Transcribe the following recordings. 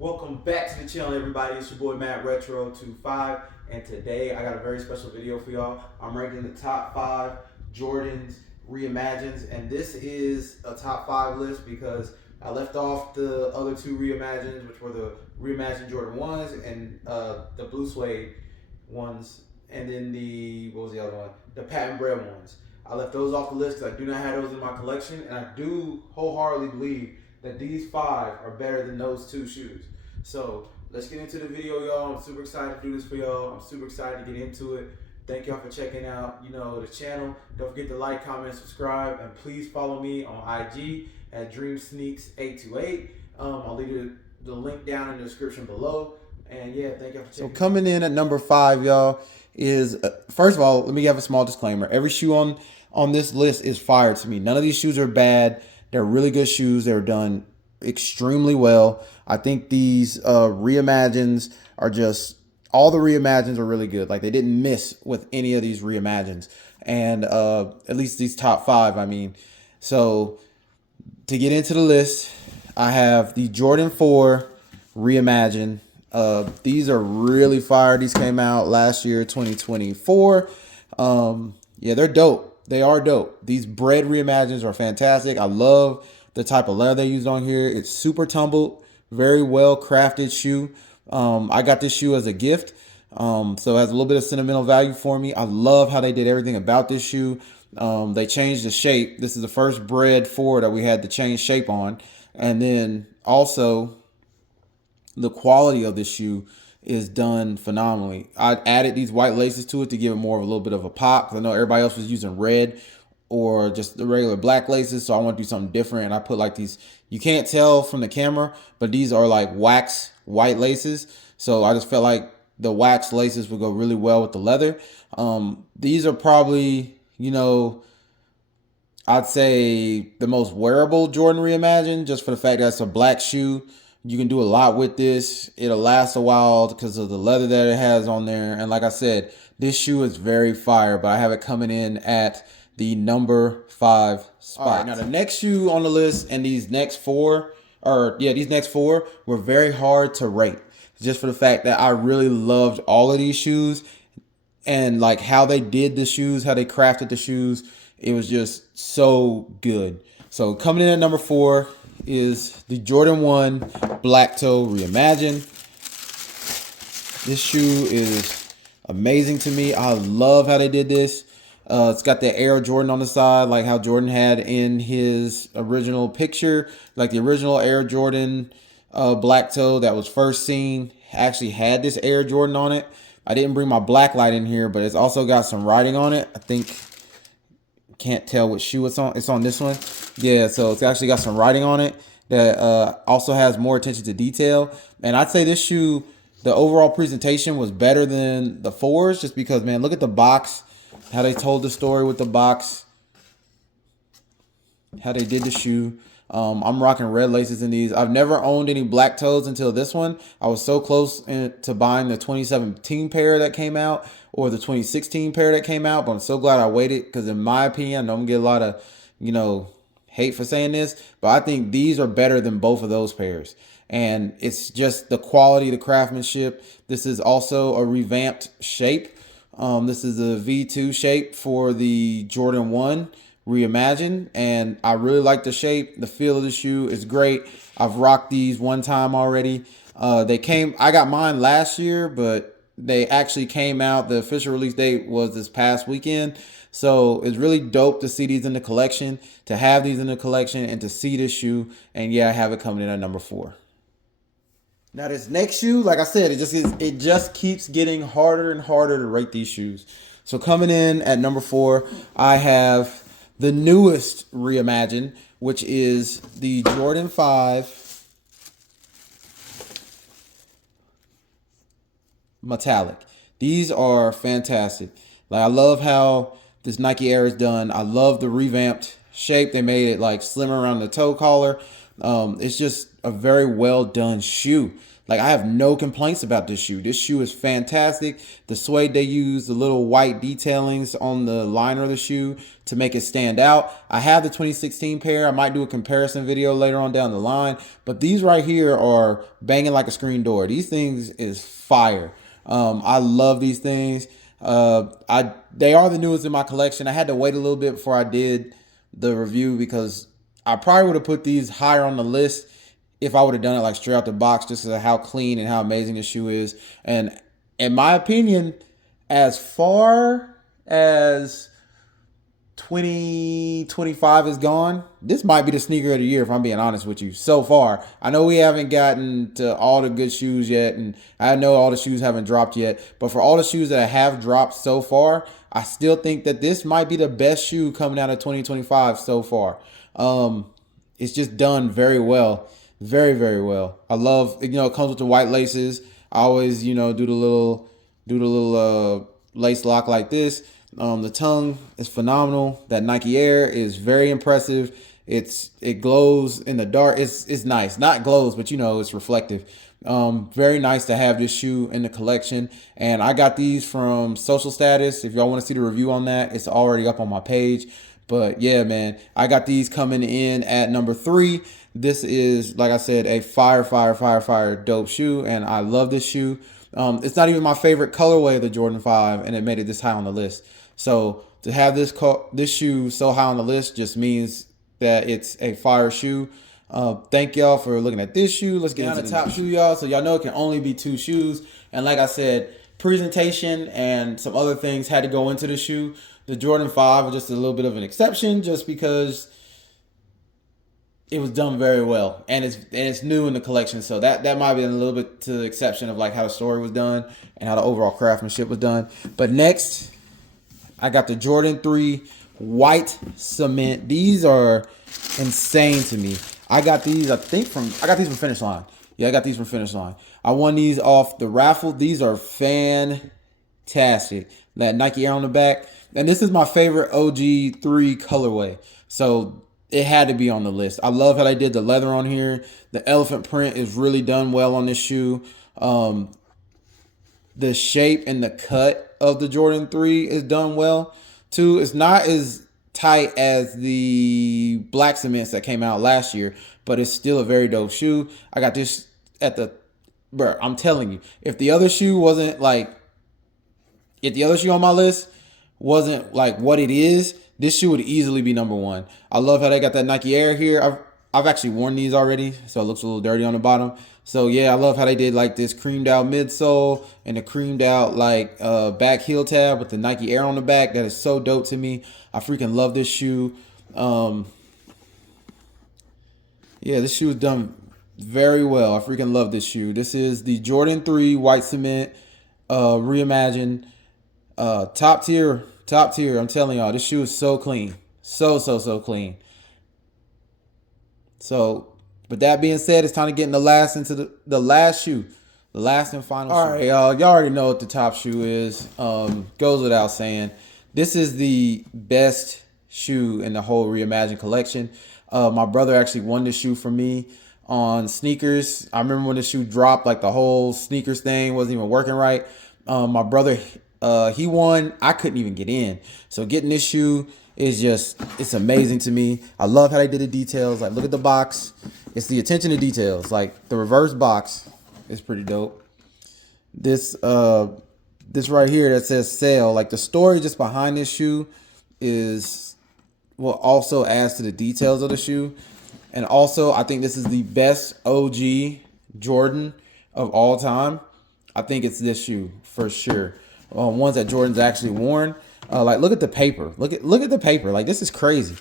Welcome back to the channel, everybody. It's your boy Matt Retro25, and today I got a very special video for y'all. I'm ranking the top 5 Jordans Reimagined, and this is a top 5 list because I left off the other 2 Reimagined, which were the Reimagined Jordan 1s and the Blue Suede ones, and then what was the other one? The Patent Bread ones. I left those off the list because I do not have those in my collection, and I do wholeheartedly believe that these 5 are better than those 2 shoes. So let's get into the video, y'all. I'm super excited to do this for y'all. I'm super excited to get into it. Thank y'all for checking out, the channel. Don't forget to like, comment, subscribe, and please follow me on IG at DreamSneaks828. I'll leave the link down in the description below. And yeah, thank y'all for checking. So coming in at number 5, y'all, is first of all, let me have a small disclaimer. Every shoe on this list is fire to me. None of these shoes are bad. They're really good shoes. They're done extremely well. I think these Reimagineds are just, all the Reimagineds are really good. Like, they didn't miss with any of these Reimagineds. And at least these top 5, I mean. So to get into the list, I have the Jordan 4 Reimagined. These are really fire. These came out last year, 2024. Yeah, they're dope. They are dope. These bread Reimagineds are fantastic. I love the type of leather they used on here. It's super tumbled, very well crafted shoe. I got this shoe as a gift, so it has a little bit of sentimental value for me. I love how they did everything about this shoe. They changed the shape. This is the first bread 4 that we had to change shape on. And then also the quality of this shoe is done phenomenally. I added these white laces to it to give it more of a little bit of a pop. I know everybody else was using red or just the regular black laces, so I want to do something different. And I put like these, you can't tell from the camera, but these are like wax white laces. So I just felt like the wax laces would go really well with the leather. These are probably, I'd say the most wearable Jordan Reimagined, just for the fact that it's a black shoe. You can do a lot with this. It'll last a while because of the leather that it has on there. And like I said, this shoe is very fire, but I have it coming in at the number 5 spot. All right, now the next shoe on the list, and these next four were very hard to rate, just for the fact that I really loved all of these shoes and like how they did the shoes, how they crafted the shoes. It was just so good. So coming in at number 4 is the Jordan 1 Black Toe Reimagined. This shoe is amazing to me. I love how they did this. It's got the Air Jordan on the side, like how Jordan had in his original picture. Like the original Air Jordan Black Toe that was first seen actually had this Air Jordan on it. I didn't bring my black light in here, but it's also got some writing on it. I think, can't tell what shoe it's on. It's on this one. Yeah, so it's actually got some writing on it that also has more attention to detail. And I'd say this shoe, the overall presentation was better than the 4s, just because, man, look at the box, how they told the story with the box, how they did the shoe. I'm rocking red laces in these. I've never owned any black toes until this one. I was so close to buying the 2017 pair that came out or the 2016 pair that came out, but I'm so glad I waited because in my opinion, I know I'm gonna get a lot of, hate for saying this, but I think these are better than both of those pairs. And it's just the quality, the craftsmanship. This is also a revamped shape. This is a V2 shape for the Jordan 1 Reimagined, and I really like the shape. The feel of the shoe is great. I've rocked these one time already. I got mine last year, but they actually came out. The official release date was this past weekend. So it's really dope to see these in the collection, to have these in the collection, and to see this shoe. And yeah, I have it coming in at number 4. Now this next shoe, like I said, it just keeps getting harder and harder to rate these shoes. So coming in at number 4, I have the newest Reimagined, which is the Jordan 5 Metallic. These are fantastic. Like, I love how this Nike Air is done. I love the revamped shape. They made it like slimmer around the toe collar. It's just a very well done shoe. Like, I have no complaints about this shoe. This shoe is fantastic. The suede they use, the little white detailings on the liner of the shoe to make it stand out. I have the 2016 pair. I might do a comparison video later on down the line. But these right here are banging like a screen door. These things is fire. I love these things. They are the newest in my collection. I had to wait a little bit before I did the review because I probably would have put these higher on the list if I would have done it like straight out the box, just because of how clean and how amazing the shoe is. And in my opinion, as far as 2025 is gone, this might be the sneaker of the year, if I'm being honest with you, so far. I know we haven't gotten to all the good shoes yet, and I know all the shoes haven't dropped yet, but for all the shoes that have dropped so far, I still think that this might be the best shoe coming out of 2025 so far. It's just done very well. Very, very well. I love, it comes with the white laces. I always, do the little lace lock like this. The tongue is phenomenal. That Nike Air is very impressive. It glows in the dark. It's nice. Not glows, but it's reflective. Very nice to have this shoe in the collection. And I got these from Social Status. If y'all want to see the review on that, it's already up on my page. But yeah, man, I got these coming in at number 3. This is, like I said, a fire dope shoe, and I love this shoe. It's not even my favorite colorway of the Jordan 5, and it made it this high on the list. So to have this shoe so high on the list just means that it's a fire shoe. Thank y'all for looking at this shoe. Let's get into the top shoe, y'all. So y'all know it can only be 2 shoes, and like I said, presentation and some other things had to go into the shoe. The Jordan 5 was just a little bit of an exception, just because it was done very well, and it's new in the collection, so that might be a little bit to the exception of like how the story was done and how the overall craftsmanship was done. But next, I got the Jordan 3 white cement. These are insane to me. I got these, from Finish Line. Yeah, I got these from Finish Line. I won these off the raffle. These are fantastic. That Nike Air on the back, and this is my favorite OG 3 colorway. So it had to be on the list. I love how they did the leather on here. The elephant print is really done well on this shoe. The shape and the cut of the Jordan 3 is done well too. It's not as tight as the black cements that came out last year, but it's still a very dope shoe. I got this I'm telling you, if the other shoe on my list wasn't like what it is, this shoe would easily be number 1. I love how they got that Nike Air here. I've actually worn these already, so it looks a little dirty on the bottom. So yeah, I love how they did like this creamed out midsole and the creamed out like back heel tab with the Nike Air on the back. That is so dope to me. I freaking love this shoe. Yeah, this shoe is done very well. I freaking love this shoe. This is the Jordan 3 white cement reimagined. Top tier. I'm telling y'all, this shoe is so clean. So clean. So, with that being said, it's time to get into the last shoe. The last and final shoe. All right, y'all already know what the top shoe is. Goes without saying. This is the best shoe in the whole Reimagined collection. My brother actually won this shoe for me on sneakers. I remember when the shoe dropped, like the whole sneakers thing wasn't even working right. My brother, he won. I couldn't even get in. So getting this shoe is it's amazing to me. I love how they did the details. Like, look at the box. It's the attention to details. Like, the reverse box is pretty dope. This right here that says sale, like the story just behind this shoe also adds to the details of the shoe. And also, I think this is the best OG Jordan of all time. I think it's this shoe for sure. Ones that Jordan's actually worn. Like, look at the paper. Look at the paper. Like, this is crazy.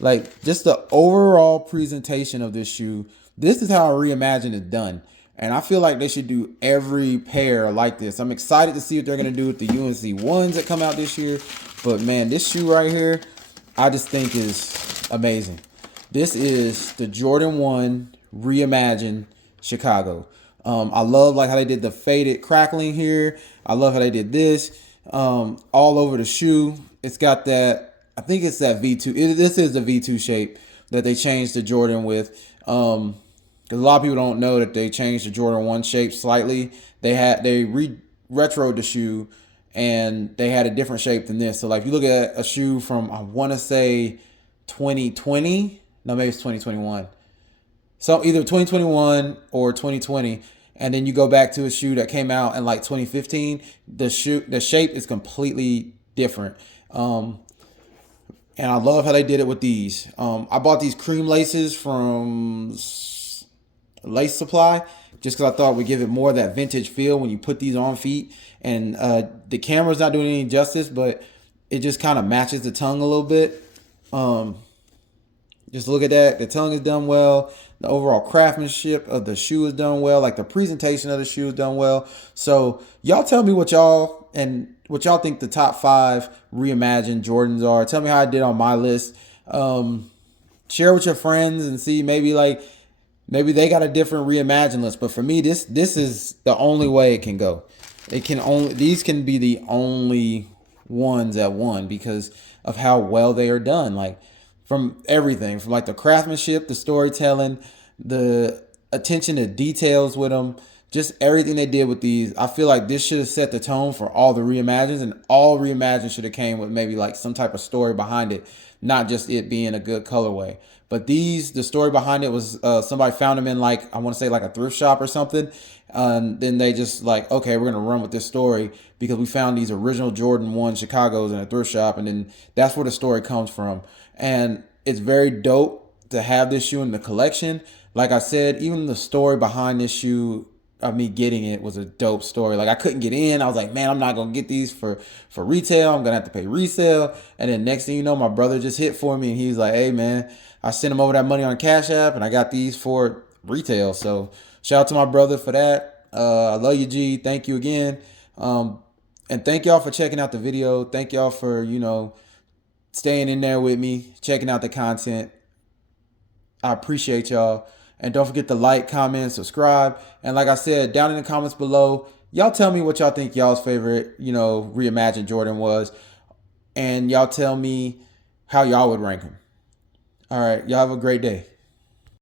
Like, just the overall presentation of this shoe. This is how Reimagined is done. And I feel like they should do every pair like this. I'm excited to see what they're going to do with the UNC ones that come out this year. But, man, this shoe right here, I just think is amazing. This is the Jordan 1 Reimagined Chicago. I love like how they did the faded crackling here. I love how they did this all over the shoe. It's got that, I think it's that V2. This is the V2 shape that they changed the Jordan with. because a lot of people don't know that they changed the Jordan 1 shape slightly. They retroed the shoe, and they had a different shape than this. So like if you look at a shoe from, I want to say 2020, no, maybe it's 2021. So either 2021 or 2020, and then you go back to a shoe that came out in like 2015, the shape is completely different. And I love how they did it with these. I bought these cream laces from Lace Supply just because I thought it would give it more of that vintage feel when you put these on feet. And the camera's not doing any justice, but it just kind of matches the tongue a little bit. Just look at that. The tongue is done well. The overall craftsmanship of the shoe is done well. Like the presentation of the shoe is done well. So y'all tell me what y'all think the top 5 reimagined Jordans are. Tell me how I did on my list. Share with your friends and see maybe they got a different reimagined list. But for me, this is the only way it can go. These can be the only ones that won because of how well they are done. Like from everything, from like the craftsmanship, the storytelling, the attention to details with them, just everything they did with these. I feel like this should have set the tone for all the reimagines, and all reimagines should have came with maybe like some type of story behind it, not just it being a good colorway. But the story behind it was somebody found them in like, I want to say like a thrift shop or something. Then they just like, okay, we're gonna run with this story because we found these original Jordan 1 Chicago's in a thrift shop, and then that's where the story comes from. And it's very dope to have this shoe in the collection. Like I said, even the story behind this shoe of me getting it was a dope story. Like I couldn't get in. I was like, man, I'm not gonna get these for retail. I'm gonna have to pay resale. And then next thing you know, my brother just hit for me, and he's like, hey man, I sent him over that money on Cash App, and I got these for retail. So shout out to my brother for that. I love you, G. Thank you again. And thank y'all for checking out the video. Thank y'all for staying in there with me, checking out the content. I appreciate y'all. And don't forget to like, comment, subscribe. And like I said, down in the comments below, y'all tell me what y'all think y'all's favorite, reimagined Jordan was. And y'all tell me how y'all would rank them. All right. Y'all have a great day.